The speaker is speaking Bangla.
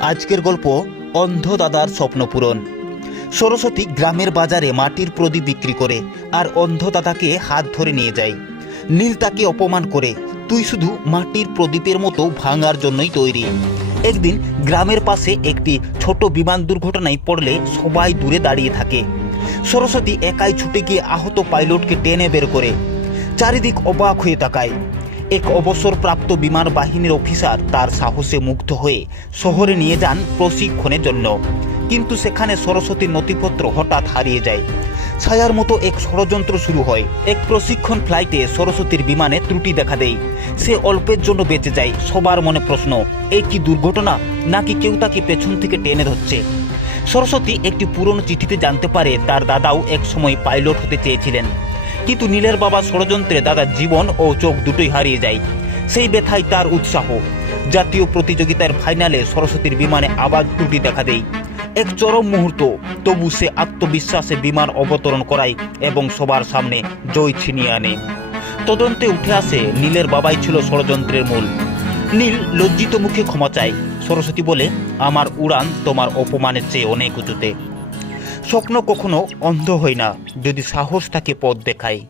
আজকের গল্প অন্ধ দাদার স্বপ্ন পূরণ। সরস্বতী গ্রামের বাজারে মাটির প্রদীপ বিক্রি করে আর অন্ধ দাদাকে হাত ধরে নিয়ে যায়। নীল তাকে অপমান করে, তুই শুধু মাটির প্রদীপের মতো ভাঙার জন্যই তৈরি। একদিন গ্রামের পাশে একটি ছোট বিমান দুর্ঘটনায় পড়লে সবাই দূরে দাঁড়িয়ে থাকে। সরস্বতী একাই ছুটে গিয়ে আহত পাইলটকে টেনে বের করে। চারিদিক অবাক হয়ে তাকায়। এক অবসরপ্রাপ্ত বিমান বাহিনীর অফিসার তার সাহসে মুগ্ধ হয়ে শহরে নিয়ে যান প্রশিক্ষণের জন্য। কিন্তু সেখানে সরস্বতীর নথিপত্র হঠাৎ হারিয়ে যায়। ছায়ার মতো এক ষড়যন্ত্র শুরু হয়। এক প্রশিক্ষণ ফ্লাইটে সরস্বতীর বিমানে ত্রুটি দেখা দেয়। সে অল্পের জন্য বেঁচে যায়, সবার মনে প্রশ্ন এই কি দুর্ঘটনা? নাকি কেউ তাকে পেছন থেকে টেনে ধরছে? সরস্বতী একটি পুরনো চিঠিতে জানতে পারে তার দাদাও এক সময় পাইলট হতে চেয়েছিলেন। কিন্তু নীলের বাবা ষড়যন্ত্রে দাদার জীবন ও চোখ দুটোই হারিয়ে যায়। সেই ব্যথায় তার উৎসাহ। জাতীয় প্রতিযোগিতার ফাইনালে সরস্বতীর বিমানে আবার ত্রুটি দেখা দেয়। এক চরম মুহূর্ত, তবু সে আত্মবিশ্বাসে বিমান অবতরণ করায় এবং সবার সামনে জয় ছিনিয়ে আনে। তদন্তে উঠে আসে, নীলের বাবাই ছিল ষড়যন্ত্রের মূল। নীল লজ্জিত মুখে ক্ষমা চায়। সরস্বতী বলে, আমার উড়ান তোমার অপমানের চেয়ে অনেক উঁচুতে। স্বপ্ন কখনো অন্ধ হয় না যদি সাহস থাকে পথ দেখায়।